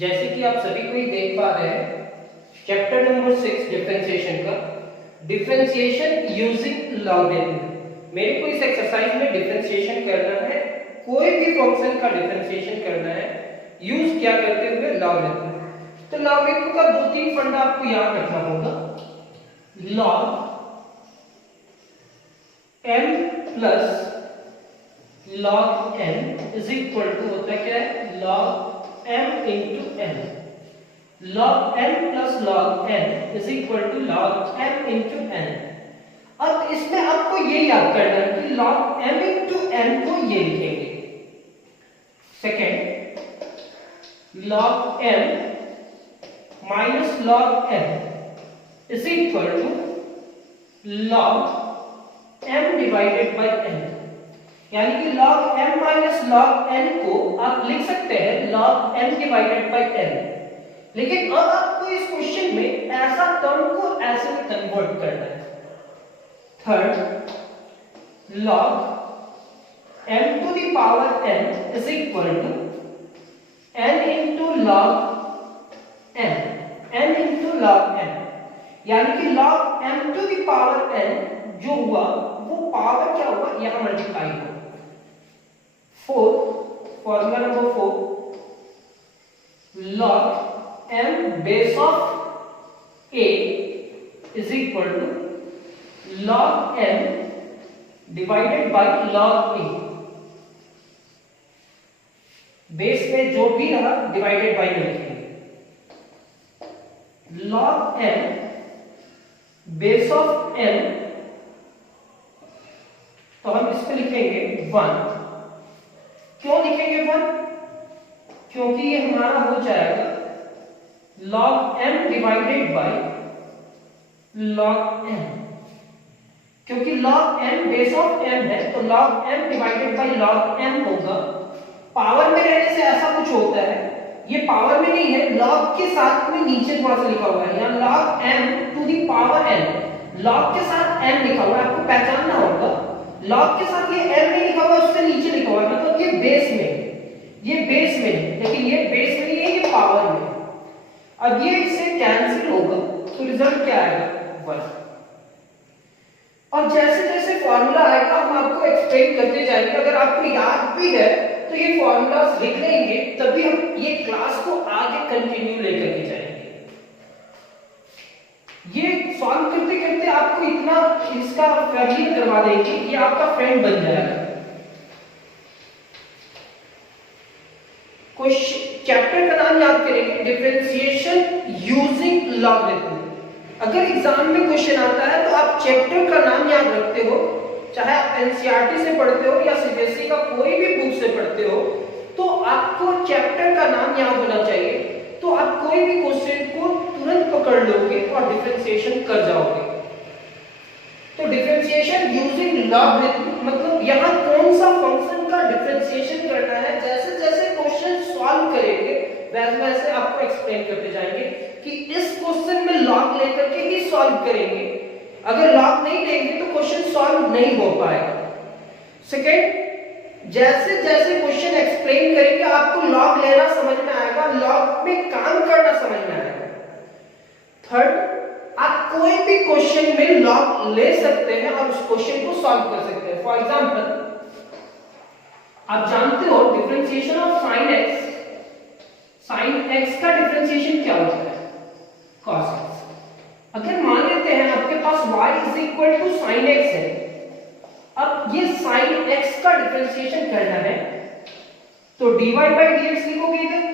जैसे कि आप सभी कोई देख पा रहे हैं चैप्टर नंबर 6 डिफरेंशिएशन का डिफरेंशिएशन यूजिंग लॉगरिथम। मेरे को इस एक्सरसाइज में डिफरेंशिएशन करना है, कोई भी फंक्शन का डिफरेंशिएशन करना है यूज क्या करते हुए लॉगरिथम। तो लॉगरिथम का दो तीन फंडा आपको याद रखना होगा। Log m plus log n is equal to होता क्या है log m into n। log m plus log n is equal to log m into n। अब इसमें आपको ये याद करना है कि log m इंटू n को ये लिखेंगे। Second, log m minus log n is equal to log m divided by n। यानी कि log m minus log n को आप लिख सकते हैं log m divided by n। लेकिन अब आपको इस क्वेश्चन में ऐसा टर्म को ऐसे में कन्वर्ट करना है। Third, log m to the power n is equal to n into log n, n into log n। यानी कि log m to the power n जो हुआ वो पावर क्या हुआ, यहां मल्टीप्लाई हुआ। Formula number 4, log m base of a is equal to log m divided by log a। Base में जो भी रहा डिवाइडेड बाय में लिखेंगे। log m base of m, तो हम इसको लिखेंगे 1। क्यों लिखेंगे 1? क्योंकि ये हमारा हो जाएगा log m divided by log m। क्योंकि log m base of m है तो log m divided by log m होगा। पावर में रहने से ऐसा कुछ होता है, ये पावर में नहीं है, log के साथ में नीचे थोड़ा सा लिखा हुआ है, यहाँ log m to the power n, log के साथ m लिखा हुआ है, आपको पहचानना होगा। log के साथ ये m नहीं लिखा हुआ, उससे नीचे लिखा हुआ है, मतलब ये बेस में, ये बेस में, लेकिन ये बेस में नहीं है, ये पावर में। अब ये इससे कैंसिल होगा तो रिजल्ट क्या आएगा 1। और जैसे जैसे फॉर्मूला आएगा हम आपको एक्सप्लेन करते जाएंगे। अगर आपको याद भी है तो ये फॉर्मूलास लिख लेंगे, तभी हम ये क्लास को आगे कंटिन्यू लेकर के जाएंगे। ये सॉल्व करते करते आपको इतना इसका फैमिली करवा देंगे, ये आपका फ्रेंड बन जाएगा। चैप्टर का नाम याद करेंगे डिफरेंशिएशन यूजिंग लॉगरिथम। अगर एग्जाम में क्वेश्चन आता है तो आप चैप्टर का नाम याद रखते हो, चाहे आप एनसीईआरटी से पढ़ते हो या सीबीएसई का कोई भी बुक से पढ़ते हो, तो आपको चैप्टर का नाम याद होना चाहिए। तो आप कोई भी क्वेश्चन को तुरंत पकड़ लोगे और डिफरेंशिएशन कर जाओगे। तो डिफरेंशिएशन यूजिंग लॉगरिथम मतलब यहाँ कौन सा फंक्शन का डिफरेंशिएशन करना है, जैसे जैसे क्वेश्चन सॉल्व करेंगे वैसे वैसे आपको एक्सप्लेन करते जाएंगे कि इस क्वेश्चन में लॉग लेकर के ही सॉल्व करेंगे। अगर लॉग नहीं लेंगे तो क्वेश्चन सॉल्व नहीं हो पाएगा। सेकेंड, जैसे जैसे क्वेश्चन एक्सप्लेन करेंगे आपको लॉग लेना समझ में आएगा, लॉग में काम करना समझ में आएगा। थर्ड, आप कोई भी क्वेश्चन में लॉग ले सकते हैं और उस क्वेश्चन को सॉल्व कर सकते हैं। फॉर एग्जांपल, आप जानते हो differentiation of sin x, sin x का डिफरेंशिएशन क्या होता है cos x। अगर मान लेते हैं आपके पास y is equal to sin x है, अब ये sin x का डिफरेंशिएशन करना है तो dy by dx लिखोगे इधर,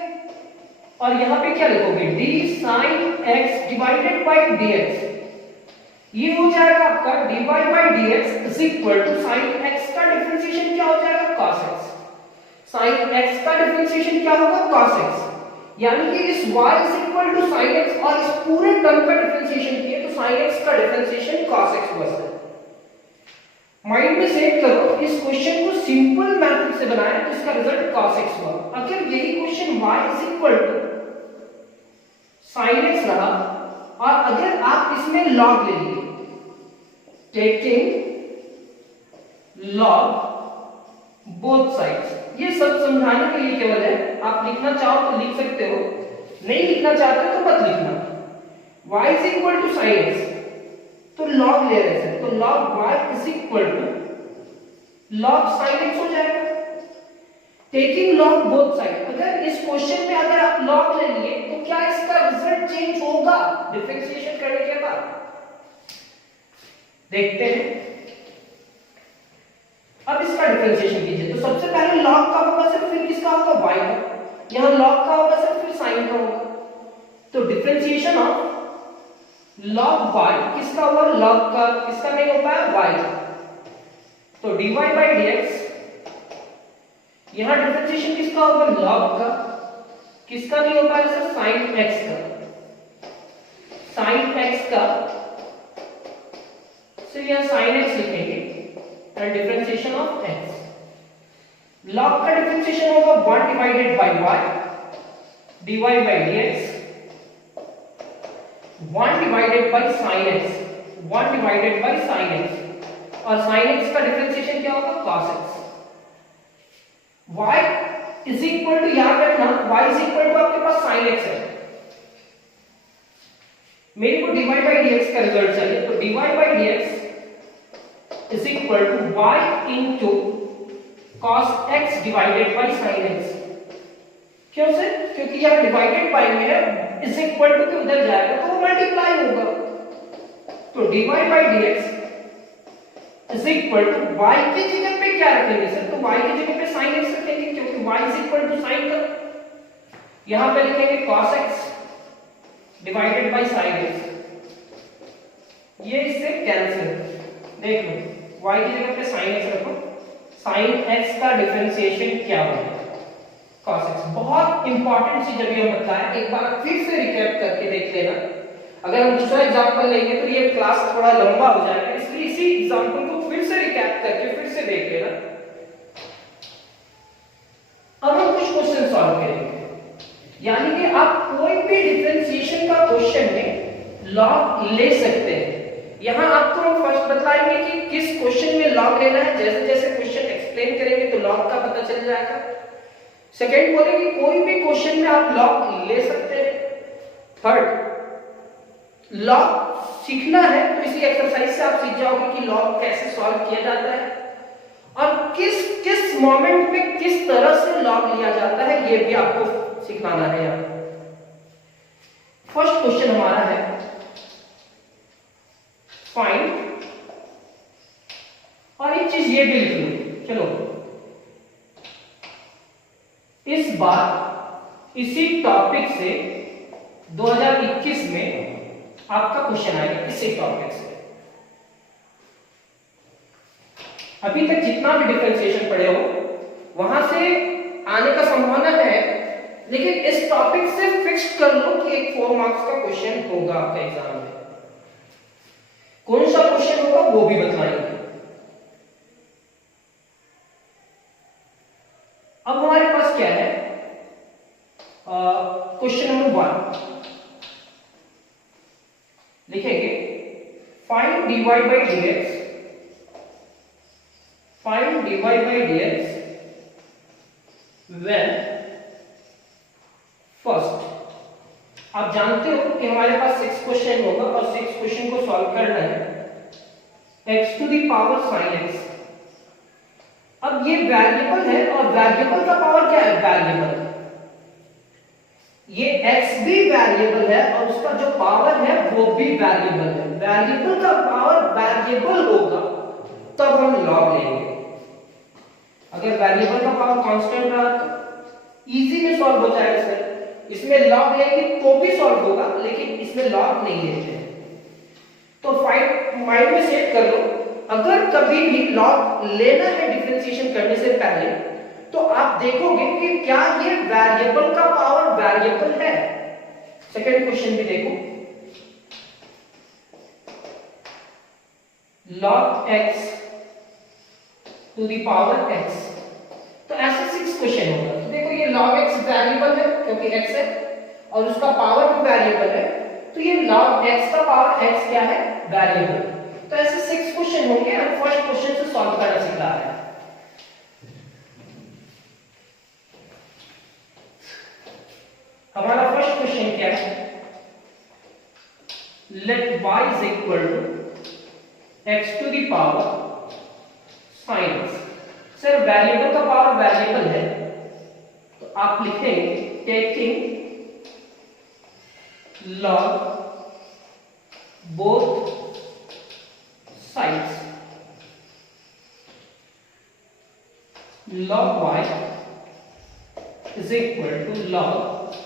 और यहां पे क्या लिखोगे d sin x divided by dx। ये हो जाएगा आपका dy by dx is equal to sin x का डिफरेंशिएशन क्या हो जाएगा cos x। sin x का डिफरेंशिएशन क्या होगा cos x। यानी कि इस y is equal to sin x और इस पूरे टर्म का डिफरेंशिएशन किए तो sin x का डिफरेंशिएशन cos x हुआ। माइंड में सेव करो, इस क्वेश्चन को सिंपल मेथड से बनाया तो इसका रिजल्ट cos x हुआ। अगर यही question y is equal to sin x रहा और अगर आप इसमें log ले लिए, टेकिंग log बोथ साइड्स, ये सब समझाने के लिए केवल है, आप लिखना चाहो तो लिख सकते हो। नहीं लिखना चाहते तो मत लिखना। y is equal to sine X, तो log ले रहे हैं, तो log y is equal to log sin x हो जाएगा। टेकिंग log बोथ साइड, अगर इस क्वेश्चन में अगर आप log ले लिए तो क्या इसका रिजल्ट चेंज होगा डिफरेंशिएशन करने के बाद? देखते हैं। अब इसका डिफरेंशिएशन कीजिए, तो सबसे पहले log का होगा सर, फिर किसका होगा? y का। यहां log का होगा सर, फिर sin का होगा। तो डिफरेंशिएशन ऑफ log y किसका हुआ? log का। किसका नहीं हो पाया? y का। तो dy by dx, यहां डिफरेंशिएशन किसका होगा? log का। किसका नहीं हो पाया सर? sin x का। sin x का, तो यहां sin x लिखेंगे and differentiation of x। log का डिफरेंशिएशन होगा 1 divided by y dy by dx, 1 divided by sin x, 1 divided by sin x, और sin x का डिफरेंशिएशन क्या होगा? cos x। y is equal to, याद रखना y is equal to आपके पास sin x है, मेरे को dy by dx का रिजल्ट चाहिए, तो dy by dx is equal to y into cos x divided by sin x। क्यों सर? क्योंकि यह डिवाइडेड बाय में है, इज इक्वल टू के उधर जाएगा तो वो मल्टीप्लाई होगा, तो dy by dx is equal to y की जगह पे क्या रखेंगे सर? तो y की जगह पे sin x रखेंगे, क्योंकि y is equal to sin का। यहां पे लिखेंगे cos x divided by sin x, ये इससे कैंसिल। देख लो, y की जगह पे sin x रखो, sin x का डिफरेंशिएशन क्या होगा? cos x। बहुत इंपॉर्टेंट चीज अभी हम बताया, एक बार फिर से रिकैप करके देख लेना। अगर हम दूसरा एग्जांपल लेंगे तो ये क्लास थोड़ा लंबा हो जाएगा, इसलिए इसी एग्जांपल को फिर से रिकैप करके फिर से देख लेना। अब हम कुछ क्वेश्चन सॉल्व करेंगे, यानी कि आप कोई भी डिफरेंशिएशन का क्वेश्चन में लॉग ले सकते हैं। यहां आपको हम फर्स्ट बताएंगे कि किस क्वेश्चन में लॉग लेना है, जैसे जैसे क्वेश्चन एक्सप्लेन करेंगे तो लॉग का पता चल जाएगा। सेकेंड बोलेंगे कोई भी क्वेश्चन में आप लॉग ले सकते हैं। थर्ड, लॉग सीखना है तो इसी एक्सरसाइज से आप सीख जाओगे कि लॉग कैसे सॉल्व किया जाता है और किस किस मोमेंट में किस तरह से लॉग लिया जाता है, ये भी आपको सिखाना है। यहाँ फर्स्ट क्वेश्चन हमारा है फाइंड, और एक चीज ये भी लिख लो, चलो इस बार इसी टॉपिक से 2021 में आपका क्वेश्चन आएगा, इसी टॉपिक से। अभी तक जितना भी डिफरेंशिएशन पढ़े हो वहां से आने का संभावना है, लेकिन इस टॉपिक से फिक्स कर लो कि एक 4 मार्क्स का क्वेश्चन होगा आपके एग्जाम में। कौन सा क्वेश्चन होगा वो भी बताएंगे। अब हमारे पास क्या है, क्वेश्चन नंबर 1 लिखेंगे find dy by dx, find dy by dx when first. आप जानते हो कि हमारे पास 6 क्वेश्चन होगा और 6 क्वेश्चन को सॉल्व करना है x to the power sin x। अब ये वेरिएबल है और वेरिएबल का पावर क्या है? वेरिएबल। ये x भी वेरिएबल है और उसका जो पावर है वो भी वेरिएबल है। वेरिएबल का पावर वेरिएबल होगा तब हम लॉग लेंगे। अगर वेरिएबल का पावर कांस्टेंट रहा तो इजी में सॉल्व हो जाएगा सर। इसमें लॉग लेंगे तो भी सॉल्व होगा, लेकिन इसमें लॉग नहीं लेते हैं। तो माइंड में सेट कर लो, अगर कभी भी लॉग लेना है डिफरेंशिएशन करने से पहले तो आप देखोगे कि क्या ये वेरिएबल का पावर वेरिएबल है। सेकंड क्वेश्चन भी देखो, log x to the power x। तो ऐसे 6 क्वेश्चन होगा। तो देखो ये log x वेरिएबल है क्योंकि x है और उसका पावर भी वेरिएबल है, तो ये log x का पावर x क्या है? वेरिएबल। तो ऐसे 6 क्वेश्चन होंगे। हम फर्स्ट क्वेश्चन से सॉल्व करना सीख रहा है। हमारा first question let y is equal to x to the power sin x। Sir variable का पावर वेरिएबल है तो आप लिखेंगे taking log both sides, log y is equal to log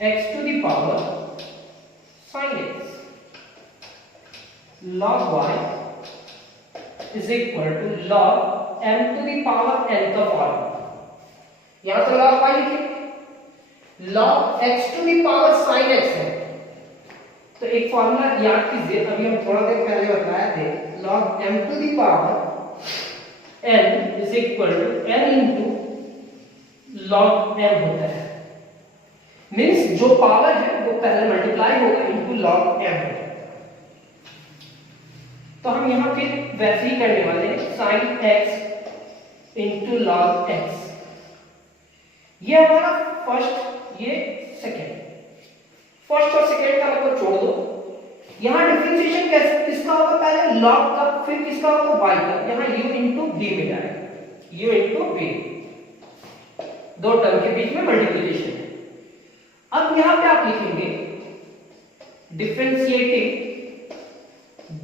x to the power sin x, log y is equal to log m to the power n का formula. यहां से log y लिखे, log x to the power sin x है तो एक formula याद कीजिए, अभी हम थोड़ा देर पहले बताए थे, log m to the power n is equal to n into log m होता है। मींस जो पावर है वो पहले मल्टीप्लाई होगा इनटू log m होगा। तो हम यहां फिर वैसे ही करने वाले हैं sin x into log x। ये हमारा फर्स्ट, ये सेकेंड। फर्स्ट और सेकेंड का मतलब छोड़ दो। यहां डिफरेंशिएशन कैसे किसका होगा, पहले log का, फिर किसका होगा y का। यहां u इनटू b में जाएगा, u इनटू b, दो टर्म के बीच में मल्टीप्लिकेशन है। अब यहां पे आप लिखेंगे differentiating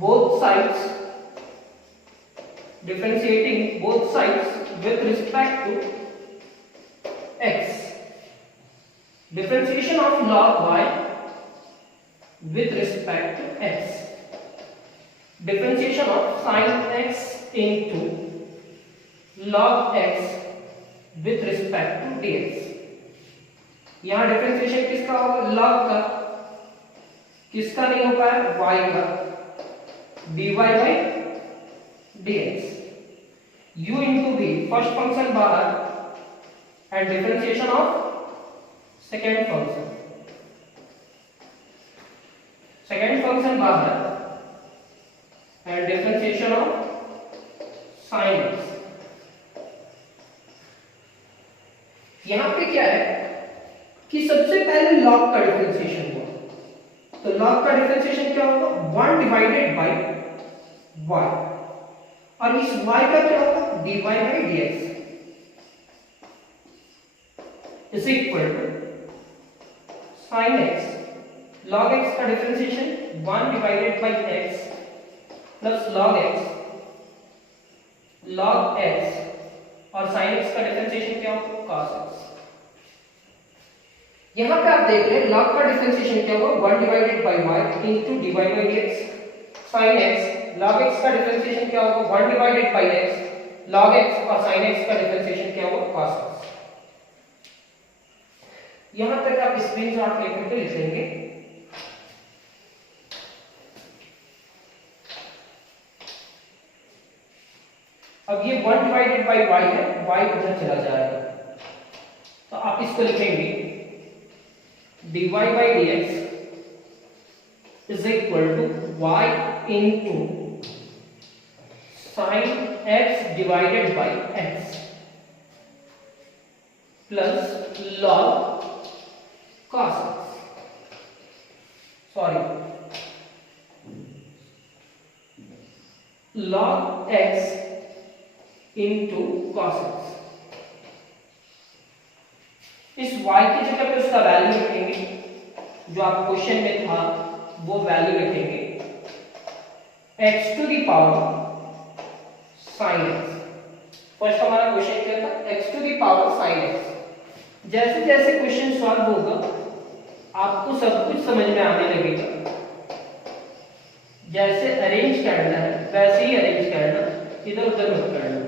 both sides, differentiating both sides with respect to x, differentiation of log y with respect to x, differentiation of sin x into log x with respect to dx। यहां differentiation किसका होगा, log का, किसका नहीं हो पाया, y का, dy by dx, u into v first function बाहर and differentiation of second function, second function बाहर and differentiation of sin x। यहां पे क्या है कि सबसे पहले log का डिफरेंशिएशन हुआ, तो log का डिफरेंशिएशन क्या होगा, 1 डिवाइडेड बाय y, और इस y का क्या होगा, dy by dx is equal to sin x, log x का differentiation 1 divided by x plus log x, log x, और sin x का डिफरेंशिएशन क्या होगा, cos x। यहां पे आप देख रहे हैं log का डिफरेंशिएशन क्या होगा, 1 divided by y into dy by dx, sin x, log x का डिफरेंशिएशन क्या होगा, 1 divided by x, log x, और sin x का डिफरेंशिएशन क्या होगा, cos x। यहां तक आप स्क्रीनशॉट लेकर के लिख लेंगे। अब ये 1 डिवाइडेड बाय y है, y उधर चला जाएगा, तो आप इसको लिखेंगे dy by dx is equal to y into sin x divided by x plus log cos x, sorry, log x into cos x। इस y की जगह पे उसका वैल्यू रखेंगे, जो आप क्वेश्चन में था वो वैल्यू रखेंगे x to the power sin x। First हमारा क्वेश्चन क्या था, x to the power sin x। जैसे जैसे क्वेश्चन सॉल्व होगा आपको सब कुछ समझ में आने लगेगा, जैसे अरेंज करना है वैसे ही अरेंज करना, इधर उधर मत करना।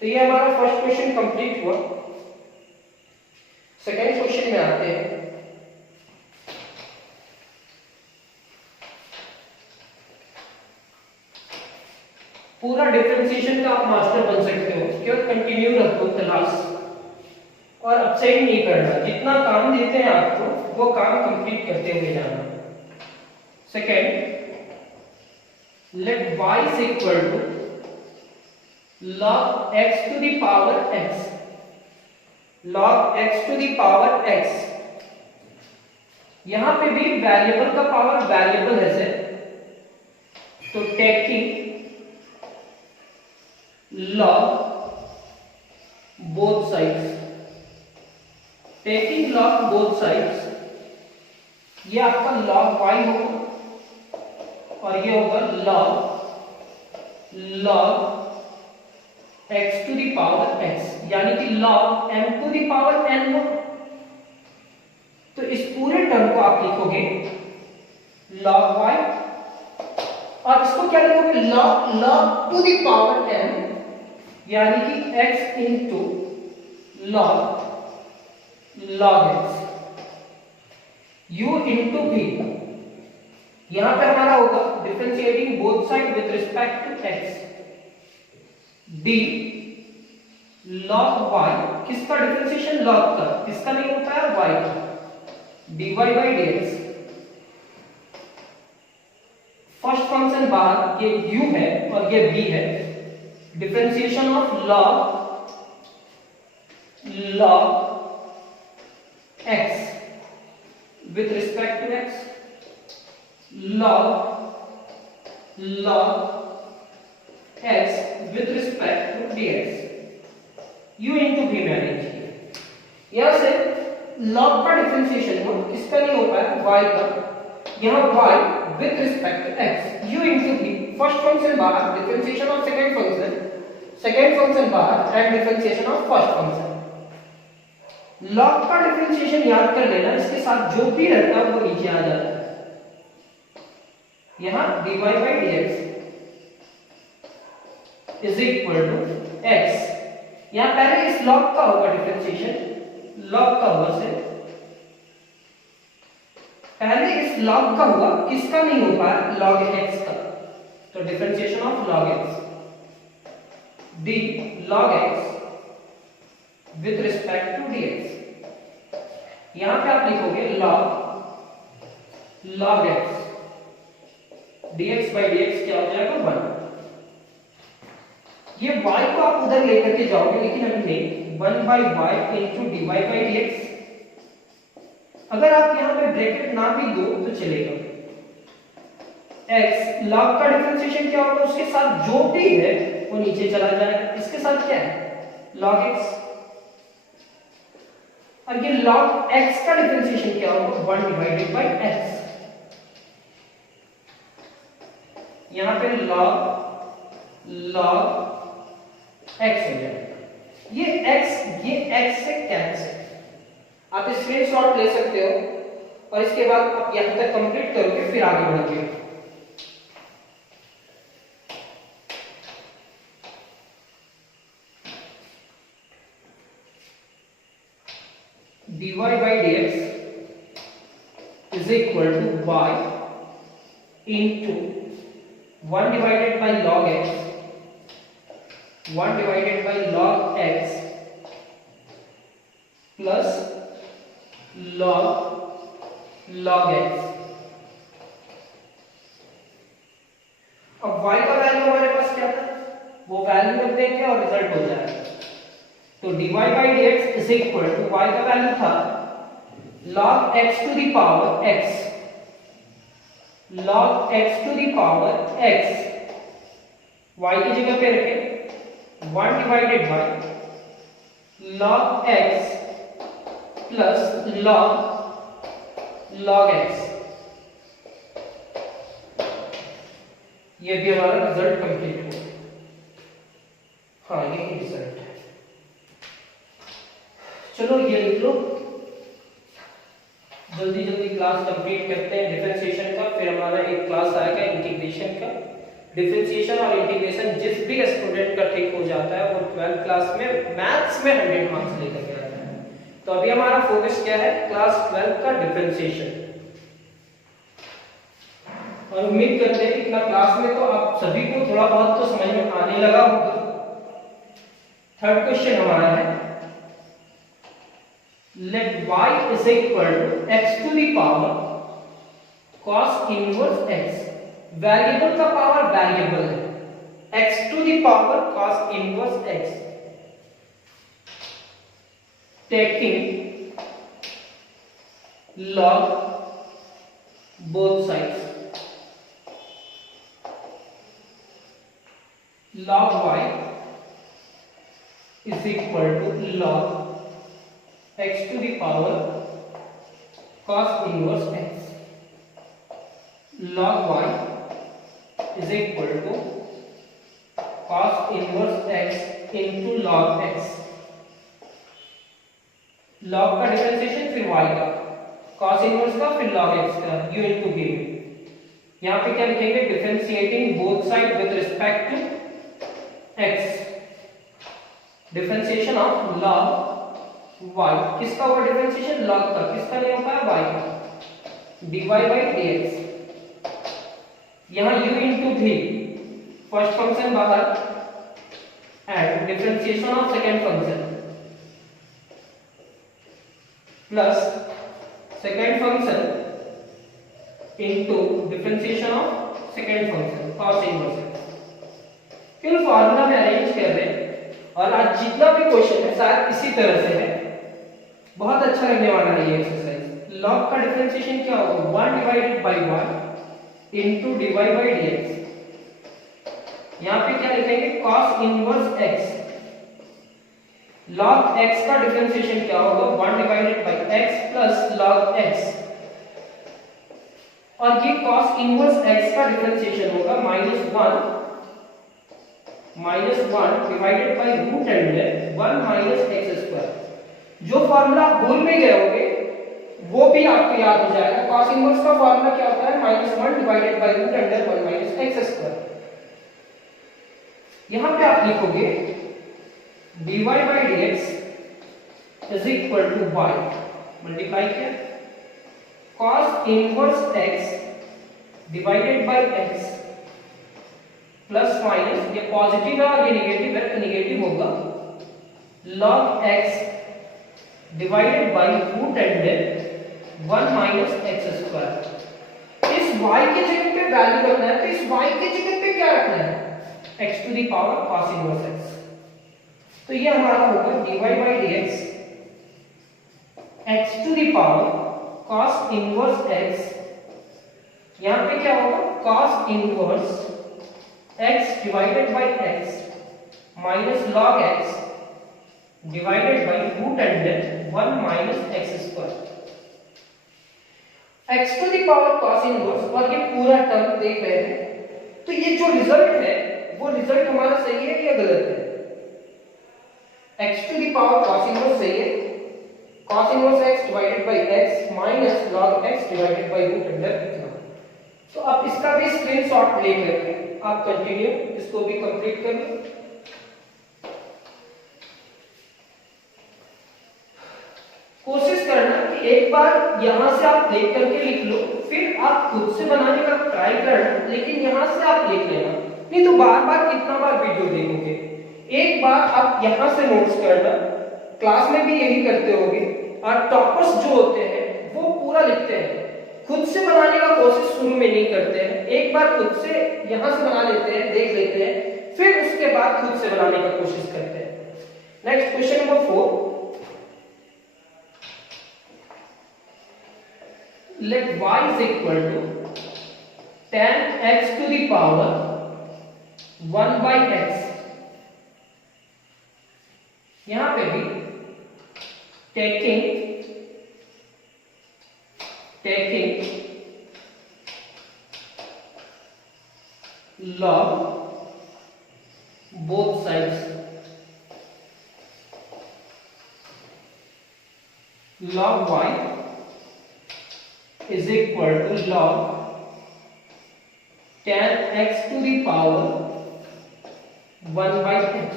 तो ये हमारा फर्स्ट क्वेश्चन कंप्लीट हुआ। सेकेंड क्वेश्चन में आते हैं। पूरा डिफरेंशिएशन का आप मास्टर बन सकते हो, केवल कंटिन्यू रखो क्लास और अपसेट नहीं करना। जितना काम देते हैं आपको वो काम कंप्लीट करते हुए जाना। Second, let y is equal to log x to the power x, log x to the power x यहां पे भी वेरिएबल का पावर वेरिएबल है सर, तो taking log both sides, taking log both sides, ये आपका log y होगा और ये होगा log x to the power x, यानी कि log m to the power n होगा। तो इस पूरे टर्म को आप लिखोगे log y और इसको क्या लिखोगे log to the power n, यानी कि x into log x u into v। यहां पे हमारा होगा differentiating both side with respect to x, d log y, किसका डिफरेंशिएशन log का, किसका नहीं होता है y का, dy by dx। First function बाहर ये u है और ये v है, differentiation of log x with respect to x, log x with respect to dx, u into v में arrange किया। यहां से log का डिफरेंशिएशन हो, किसका नहीं हो पाया y का, यहां y with respect to x, u into v, first function बाहर डिफरेंशिएशन ऑफ सेकंड फंक्शन बाहर and differentiation of first function. log का डिफरेंशिएशन याद कर लेना, इसके साथ जो भी रहता है वो नीचे आ जाता है। यहां dy by dx is equal to x, यहां पहले इस log का होगा डिफरेंशिएशन, log का होगा से पहले इस log का हुआ, किसका नहीं हो पाया log x का, तो differentiation of log x, d log x with respect to dx। यहां पे आप लिखोगे log x, dx by dx क्या हो जाएगा 1। ये y को आप उधर लेकर के जाओगे, लेकिन अभी नहीं, 1 by y into dy by dx। अगर आप यहां पे ब्रैकेट ना भी दो तो चलेगा। x log का डिफरेंशिएशन क्या होगा, उसके साथ जो भी है वो नीचे चला जाएगा, इसके साथ क्या है log x, और ये log x का डिफरेंशिएशन क्या होगा 1 डिवाइडेड बाय x। यहां पे log x हो जाएगा, ये x से कैंसिल। आप स्क्रीनशॉट ले सकते हो और इसके बाद आप यहां तक कंप्लीट करोगे, फिर आगे बढ़ोगे। dy by dx is equal to y into 1 divided by log x, 1 divided by log x plus log x। अब y का वैल्यू हमारे पास क्या था, वो वैल्यू रख देंगे और रिजल्ट हो जाएगा। तो dy by dx is equal to y का वैल्यू था log x to the power x, log x to the power x, y की जगह पे रखें 1 divided by log x plus log x। ये भी हमारा रिजल्ट कंप्लीट हो। हाँ, ये रिजल्ट है। चलो ये लिख लो, जल्दी जल्दी क्लास कंप्लीट करते हैं डिफरेंशिएशन का, फिर हमारा एक क्लास आएगा इंटीग्रेशन का। डिफरेंशिएशन और इंटीग्रेशन जिस भी स्टूडेंट का ठीक हो जाता है वो 12th क्लास में मैथ्स में 100 मार्क्स लेकर के आता है। तो अभी हमारा फोकस क्या है, क्लास 12 का डिफरेंशिएशन। और उम्मीद करते हैं कि क्लास में तो आप सभी को थोड़ा बहुत तो समझ में आने लगा होगा। थर्ड क्वेश्चन हमारा है, let y is equal to x to the power cos inverse x। Variable का पावर वेरिएबल है, x to the power cos inverse x, taking log both sides. Log y is equal to log x to the power cos inverse x. Log y is equal to cos inverse x into log x. log का differentiation फिर y का, cos inverse का फिर log x का, u into v. यहाँ पे क्या लिखेंगे? Differentiating both side with respect to x. Differentiation of log y. किसका हुआ डिफरेंशिएशन? log का. किसका नहीं होता है? y का. dy by dx. यहाँ u into v, first function बाहर, and differentiation of second function plus second function into differentiation of second function cos inverse x. केवल फार्मूला में अरेंज कर रहे हैं और आज जितना भी क्वेश्चन है शायद इसी तरह से है. बहुत अच्छा लगने वाला है ये एक्सरसाइज. log का डिफरेंशिएशन क्या होगा? 1 divided by 1 into dy by dx. यहाँ पे क्या लिखेंगे? cos inverse x. log x का डिफरेंशिएशन क्या होगा? 1 divided by x plus log x. और ये cos इनवर्स x का डिफरेंशिएशन होगा -1 divided by root under 1 minus x square. जो फार्मूला आप भूल में गए होंगे वो भी आपको याद हो जाएगा. cos इनवर्स का फार्मूला क्या होता है? -1 divided by root under 1 minus x square. यहां पे आप लिखोगे dy by dx is equal to y multiply किया cos inverse x divided by x plus minus, ये पॉजिटिव है और ये नेगेटिव है तो नेगेटिव होगा, log x divided by root under 1 minus x square. इस y के जगह पे वैल्यू रखना है, तो इस y के जगह पे क्या रखना है? x to the power cos inverse x. तो ये हमारा होगा dy by dx x to the power cos inverse x. यहां पे क्या होगा? cos inverse x divided by x minus log x divided by root under 1 minus x square. x to the power cos inverse, और ये पूरा term देख रहे हैं तो ये जो रिजल्ट है वो रिजल्ट हमारा सही है या गलत है? x to the power cos inverse सही है. cos inverse x divided by x minus log x divided by root under इतना. तो आप इसका भी स्क्रीनशॉट ले करके आप कंटिन्यू इसको भी कंप्लीट कर लो. कोशिश करना कि एक बार यहां से आप देख करके लिख लो, फिर आप खुद से बनाने का ट्राई करना, लेकिन यहां से आप लिख लेना, नहीं तो बार बार कितना बार वीडियो देखोगे. एक बार आप यहां से नोट्स करना, क्लास में भी यही करते होगे. और टॉपर्स जो होते हैं वो पूरा लिखते हैं, खुद से बनाने का कोशिश शुरू में नहीं करते हैं. एक बार खुद से यहां से बना लेते हैं, देख लेते हैं, फिर उसके बाद खुद से बनाने की कोशिश करते हैं. Next question number 4. let y is equal to tan x to the power 1 by x. यहां पे भी taking log both sides, log y is equal to log tan x to the power 1 by x.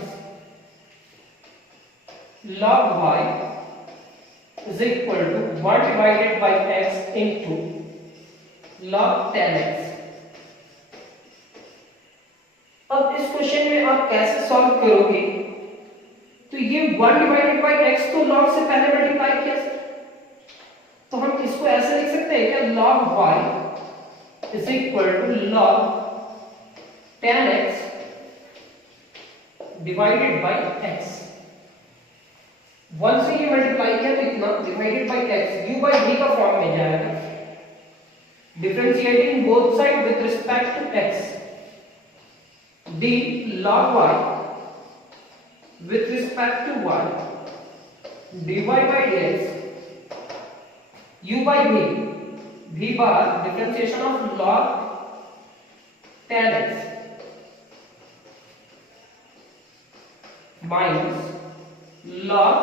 log y is equal to 1 divided by x into log tan x. अब इस question में आप कैसे solve करोगे? तो ये 1 divided by x तो log से पहले मल्टीप्लाई किया, तो हम इसको ऐसे लिख सकते हैं क्या? log y is equal to log tan x divided by x. 1 से ये मल्टीप्लाई किया तो इतना divided by x, u by v का फॉर्म में जाएगा. differentiating both sides with respect to x, d log y with respect to y, dy by dx, u by v, v bar differentiation of log tan x minus log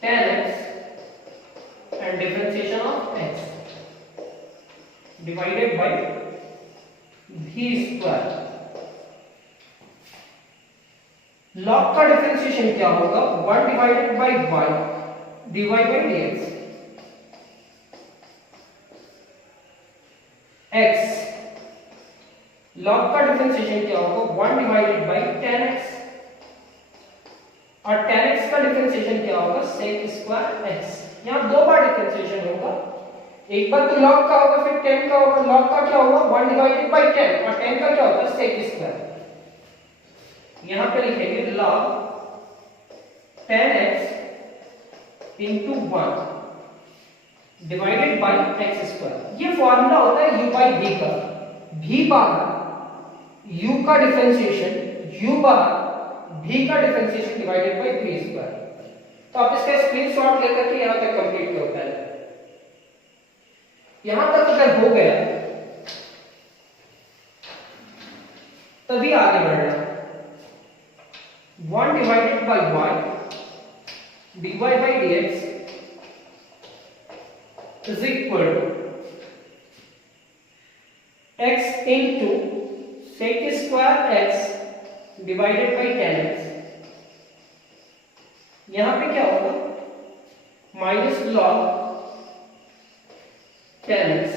tan x and differentiation of x divided by v square. log का differentiation क्या होगा? 1 divided by y dy by dx, x log का differentiation क्या होगा? 1 divided bye tan x, और tan x का differentiation क्या होगा? sec square x. यहां दो बार डिफरेंशिएशन होगा, एक बार तो log का होगा फिर tan का होगा. log का क्या होगा? 1 डिवाइडेड बाय tan, और tan का क्या होगा? sec square. यहां पे लिखेंगे log tan x into 1 divided by x square. ये फॉर्मूला होता है u by v का. v बार u का डिफरेंशिएशन u बार v का differentiation divided by v square. तो आप इसका स्क्रीनशॉट लेकर के यहां तक कंप्लीट करो. पहले यहां तक अगर हो गया तभी आगे बढ़ना. 1 divided by y dy by dx is equal to x into sec square x divided by tan x. यहां पे क्या होगा? Minus log tan x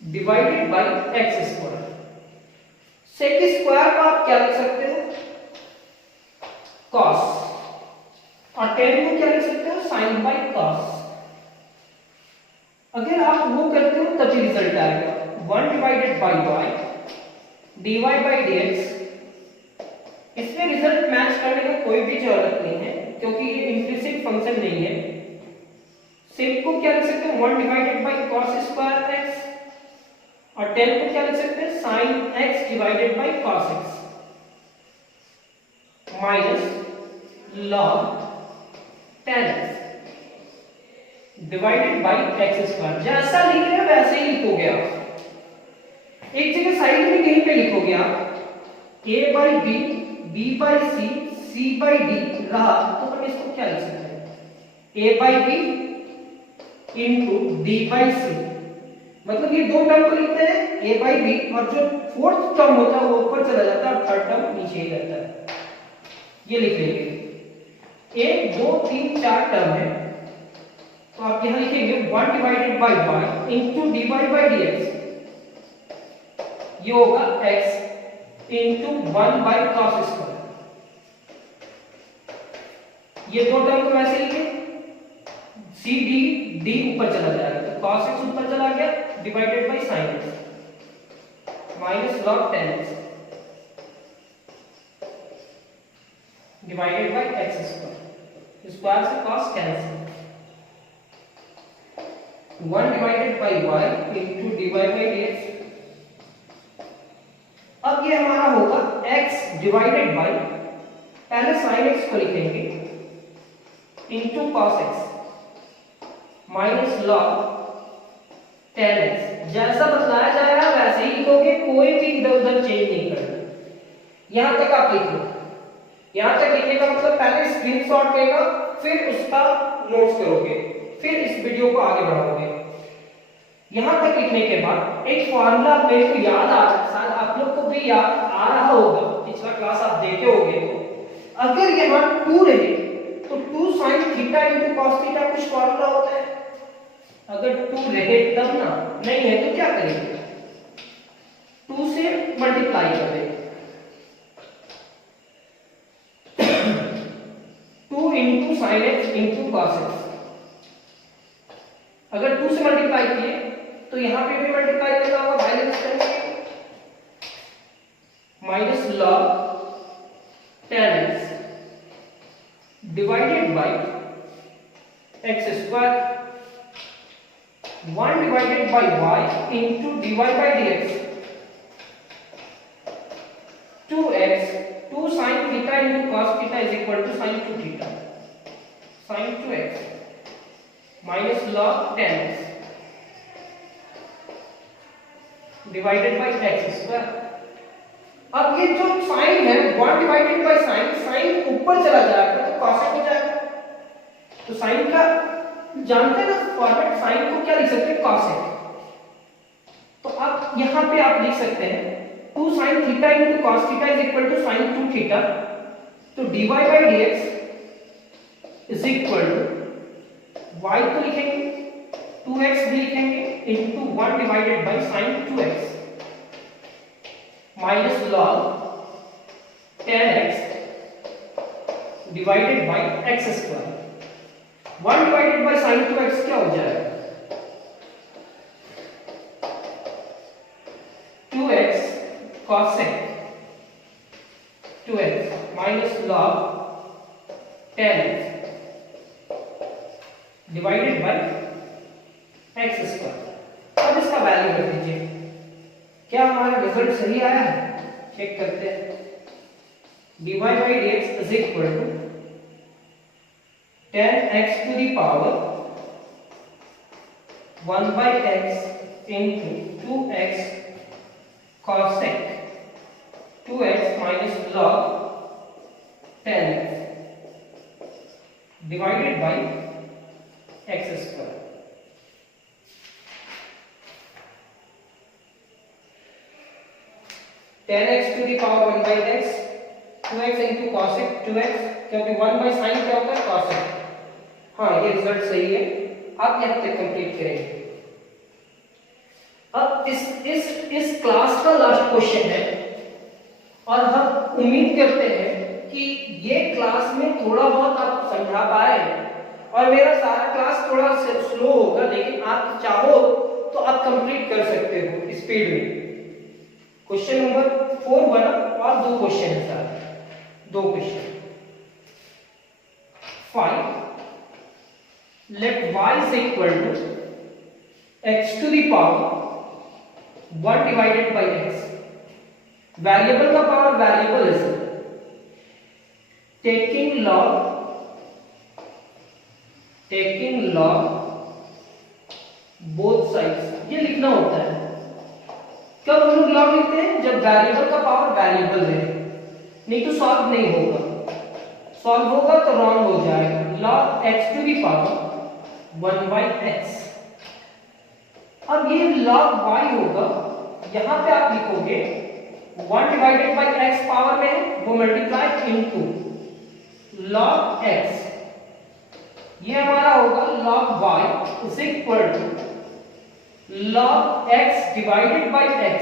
divided by x square. sec square को आप क्या लिख सकते हो? cos, और tan को क्या लिख सकते हो? sin by cos. अगर आप वो करते हो तभी रिजल्ट आएगा. 1 divided by y dy by dx. इसमें रिजल्ट मैच करने का कोई भी जरूरत नहीं है क्योंकि ये इम्प्लिसिट फंक्शन नहीं है. sec को क्या लिख सकते हो? 1 divided bye cos square x, और tan को क्या लिख सकते हैं? sin x divided bye cos x minus log tan x divided by x square. जैसा लिख रहे हो वैसे ही लिखोगे आप. एक जगह साइड में कहीं पे लिखोगे आप a by b, b by c, c by d रहा तो हम इसको क्या लिख सकते हैं? a by b into d by c. मतलब ये दो टर्म को लिखते हैं a by b, और जो फोर्थ टर्म होता है वो ऊपर चला जाता है और थर्ड टर्म नीचे ही रहता है. ये लिख लेंगे. 1 2 3 4 टर्म है तो आप यहां लिखेंगे 1 divided by y into dy by dx. ये होगा x into 1 by cos square. ये दो टर्म को वैसे लिखे c d ऊपर चला जाएगा तो cos x ऊपर चला गया divided by sin x minus log tan x divided by x square. Square से cos cancel. 1 divided by y into dy by dx. अब ये हमारा होगा x डिवाइडेड बाय, पहले sin x को लिखेंगे into cos x minus log tan x. जैसा बतलाया जाएगा वैसे ही लिखोगे, कोई भी इधर उधर चेंज नहीं करना. यहां तक आप लिख लो. यहां तक लिखने का मतलब पहले स्क्रीनशॉट लेगा फिर उसका नोट्स करोगे फिर इस वीडियो को आगे बढ़ाओगे. यहां तक लिखने के बाद एक फॉर्मूला मेरे को याद आ शायद आप लोग को भी याद आ रहा होगा, पिछला क्लास आप देखे होंगे. अगर यहां 2 रहे तो 2 sin theta into cos theta कुछ फॉर्मूला होता है. अगर 2 रहे तब ना, नहीं है तो क्या करेंगे? 2 से मल्टीप्लाई कर देंगे. 2 into sin x into cos x. अगर 2 से मल्टीप्लाई किए तो यहां पे भी मल्टीप्लाई करना होगा, बैलेंस करेंगे. Minus log tan x divided by x square 1 divided by y into dy by dx, 2x 2 sin theta into cos theta is equal to sin 2 theta, sin 2x minus log 10x divided by x square. अब ये जो sign है 1 divided by sine, sign ऊपर चला जाएगा तो cosec हो जाएगा। तो साइन का जानते हैं ना फॉर्मेट, साइन को क्या लिख सकते हैं, कॉसेक। तो अब यहां पे आप लिख सकते हैं 2 sin theta into cos theta is equal to sin 2 theta. तो dy by dx is equal to y तो लिखेंगे 2x भी लिखेंगे into 1 divided by sin 2x minus log 10x divided by x square। 1 divided by sin 2x क्या हो जाएगा, 2x cosec 2x minus log 10x divided by x square। अब इसका value रख दीजिए, क्या हमारा रिजल्ट सही आया है, चेक करते हैं। dy by dx is equal to 10x to the power 1 by x into 2x cosec 2x minus log 10x divided by x square। Ten x to the power 1 by x, 2x into cosec 2x, क्योंकि 1 by sine क्या होता है, cosec. हाँ ये result सही है, आप यहाँ तक कंप्लीट करेंगे। अब इस क्लास का लास्ट क्वेश्चन है और हम उम्मीद करते हैं कि ये क्लास में थोड़ा बहुत आप समझा पाए और मेरा सारा क्लास थोड़ा स्लो होगा, लेकिन आप चाहो तो आप कंप्लीट कर सकते हो स्पीड में। क्वेश्चन नंबर 4 बना और 2 क्वेश्चन है sir, 2 question. 5 let y is equal to x to the power 1 divided by x। Variable का पावर वेरिएबल है sir, taking log both sides, ये लिखना होता है। कब हम लोग लॉग लिखते हैं, जब वेरिएबल का पावर वेरिएबल है, नहीं तो सॉल्व नहीं होगा, सॉल्व होगा तो रॉन्ग हो जाएगा। log x to the power 1 by x। अब ये log y होगा, यहां पे आप लिखोगे 1 डिवाइडेड बाय x पावर में है वो मल्टीप्लाई इनटू log x, ये हमारा होगा log y is equal to log x divided by x।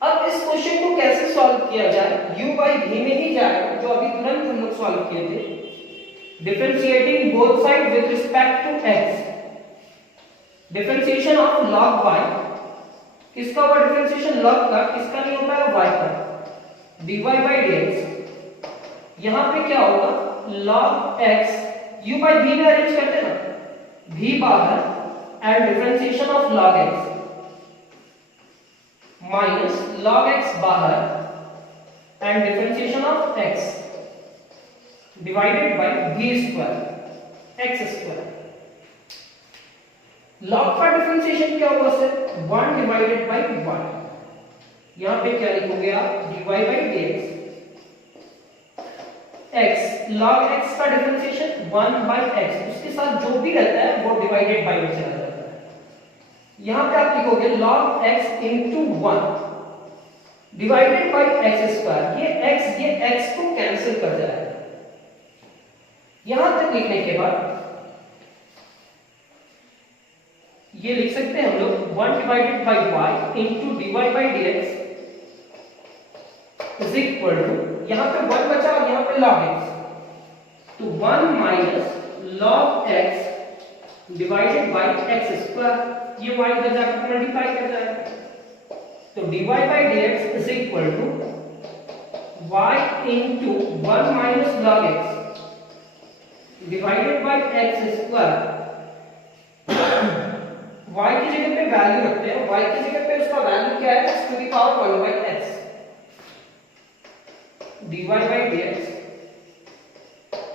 अब इस क्वेश्चन को कैसे सॉल्व किया जाए, u by v में ही जाएगा जो अभी तुरंत हम लोग सॉल्व किए थे। Differentiating both side with respect to x, differentiation of log y, किसका होगा डिफरेंशिएशन, log का, किसका नहीं होता है, y का, dy by dx। यहां पे क्या होगा, log x u by v में अरेंज करते हैं ना, v बाहर and differentiation of log x minus log x बाहर and differentiation of x divided by v square x square। log का डिफरेंशिएशन क्या होगा सर, 1 divided by 1। यहां पे क्या लिखोगे आप, dy by dx x, log x का डिफरेंशिएशन 1 by x, उसके साथ जो भी रहता है वो डिवाइडेड बाय में चला जाता है। यहां पे आप लिखोगे log x into 1 divided by x square. ये x को कैंसिल कर जाएगा। यहां तक लिखने के बाद ये लिख सकते हैं हम लोग 1 divided by y into dy by dx is equal to, यहां पे 1 बचा और यहां पे log x, तो 1 minus log x divided by x square, ये y इधर जाकर मल्टीप्लाई कर जाएगा। तो dy by dx is equal to y into 1 minus log x divided by x square y की जगह पे वैल्यू रखते हैं, y की जगह पे उसका वैल्यू क्या है, x to the power 1 by x dy by dx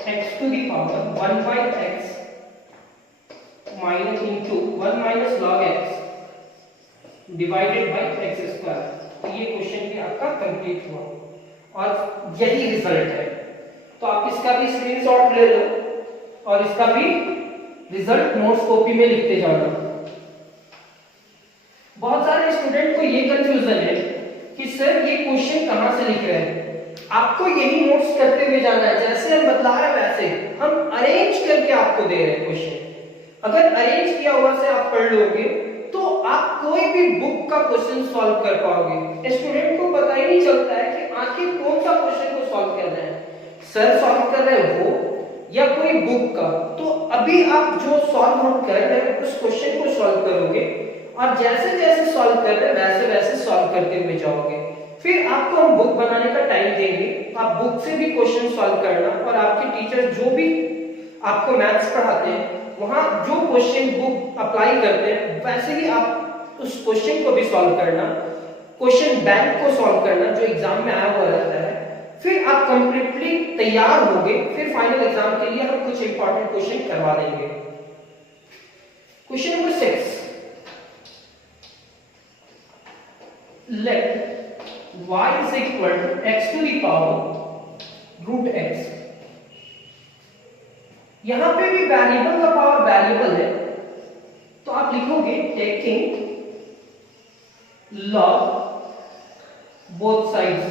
x to the power 1 by x minus into 1 minus log x divided by x square। तो ये क्वेश्चन भी आपका कंप्लीट हुआ और यही रिजल्ट है। तो आप इसका भी स्क्रीनशॉट ले लो और इसका भी रिजल्ट नोट्स कॉपी में लिखते जाना। बहुत सारे स्टूडेंट को ये कंफ्यूजन है कि सर ये क्वेश्चन कहां से लिख रहे हैं। आपको यही नोट्स करते हुए जाना है, जैसे हम बतला रहे हैं वैसे हम अरेंज करके आपको दे रहे हैं क्वेश्चन। अगर अरेंज किया हुआ से आप पढ़ लोगे तो आप कोई भी बुक का क्वेश्चन सॉल्व कर पाओगे। स्टूडेंट को पता ही नहीं चलता है कि आखिर कौन सा क्वेश्चन को सॉल्व कर रहे हैं, सर सॉल्व कर रहे हैं वो या कोई बुक का। तो अभी आप जो सॉल्व हम कर रहे हैं उस क्वेश्चन को सॉल्व करोगे और जैसे जैसे सॉल्व कर रहे हैं वैसे वैसे सॉल्व करते हुए जाओगे। फिर आपको हम बुक बनाने का टाइम देंगे, आप बुक से भी क्वेश्चन सॉल्व करना और आपके टीचर जो भी आपको मैथ्स पढ़ाते हैं वहां जो क्वेश्चन बुक अप्लाई करते हैं वैसे ही आप उस क्वेश्चन को भी सॉल्व करना, क्वेश्चन बैंक को सॉल्व करना जो एग्जाम में आया हुआ रहता है। फिर आप कंप्लीटली तैयार होगे, फिर फाइनल एग्जाम के लिए हम कुछ इंपॉर्टेंट क्वेश्चन करवा देंगे। Question number 6, let y is equal to x to the power root x। यहां पे भी वेरिएबल का पावर वेरिएबल है तो आप लिखोगे टेकिंग log बोथ साइड्स।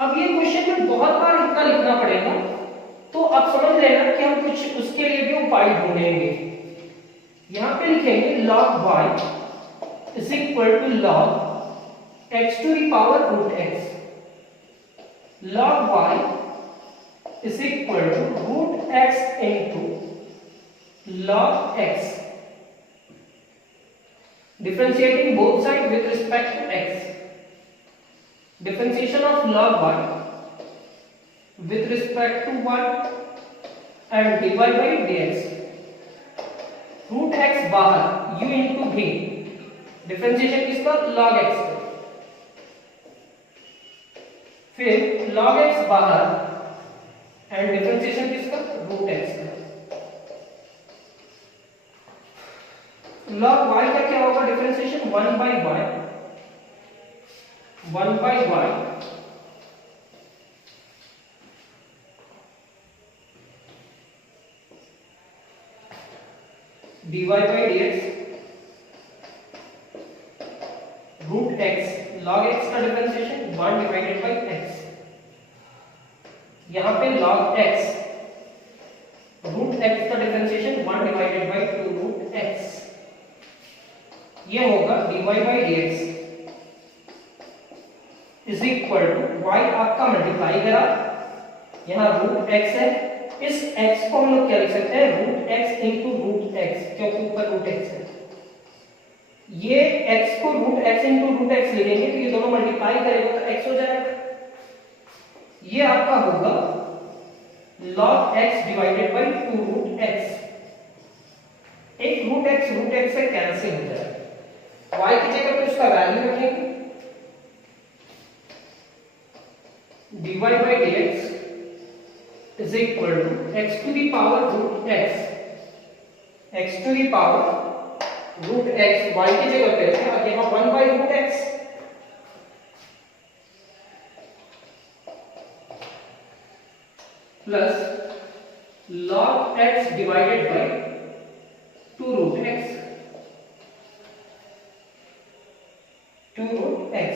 अब ये क्वेश्चन में बहुत बार इतना लिखना पड़ेगा तो आप समझ लेना कि हम कुछ उसके लिए भी उपाय ढूंढेंगे। यहां पे लिखेंगे log y is equal to log x to the power root x। log y is equal to root x into log x, differentiating both sides with respect to x। differentiation of log y with respect to y and dy by dx। root x बाहर u into v, differentiation किसका, log x का। फिर log x बाहर and differentiation किसका, root x का। log y का क्या होगा differentiation, 1 by y, 1 by y dy by dx root x, log x का डिफरेंशिएशन 1 डिवाइडेड बाई x। यहां पे log x रूट x का differentiation 1 divided by 2 root x। ये होगा dy by dx is equal to y आपका multiply करा, यहां root x है, इस x को हम लोग क्या लिख सकते हैं, root x into root x, क्योंकि ऊपर रूट x है। ये x को root x into root x लिखेंगे तो ये दोनों मल्टीप्लाई करेगा तो x हो जाएगा। ये आपका होगा log x divided by 2 root x। एक रूट x से कैंसिल हो जाएगा, y की जगह पे उसका वैल्यू रखेंगे dy by dx is equal to x to the power root x to the power root x y की जगह पे है और यहाँ 1 by root x plus log x divided by 2 root x, 2 root x।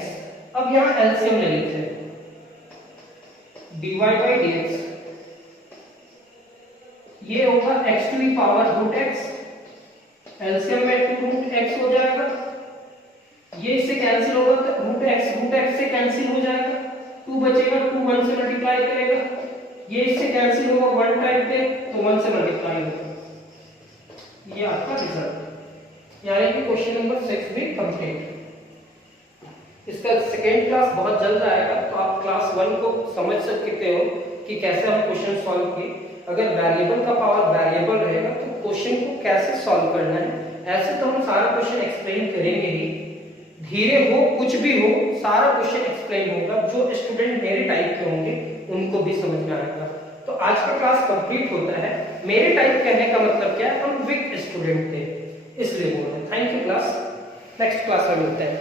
अब यहाँ LCM ले लेते हैं, dy by dx ये होगा x to the power root x, LCM में 2 रूट x हो जाएगा, ये इससे कैंसिल होगा तो रूट x से कैंसिल हो जाएगा, 2 बचेगा, 2 1 से मल्टीप्लाई करेगा, ये इससे कैंसिल होगा 1 टाइम पे तो 1 से मल्टीप्लाई होगा। ये आपका रिजल्ट, यानी कि क्वेश्चन नंबर 6 भी कंप्लीट। इसका सेकेंड क्लास बहुत जल्द आएगा तो आप क्लास 1 को समझ सकते हो कि कैसे हम क्वेश्चन सॉल्व किए। अगर वेरिएबल का पावर वेरिएबल रहेगा तो क्वेश्चन को कैसे सॉल्व करना है, ऐसे तो हम सारा क्वेश्चन एक्सप्लेन करेंगे ही, धीरे हो कुछ भी हो सारा क्वेश्चन एक्सप्लेन होगा, जो स्टूडेंट मेरे टाइप के होंगे उनको भी समझ में आएगा। तो आज का क्लास कंप्लीट होता है। मेरे टाइप कहने का मतलब क्या है, हम वीक स्टूडेंट थे इसलिए बोल रहे हैं। Thank you class, next class में मिलते हैं।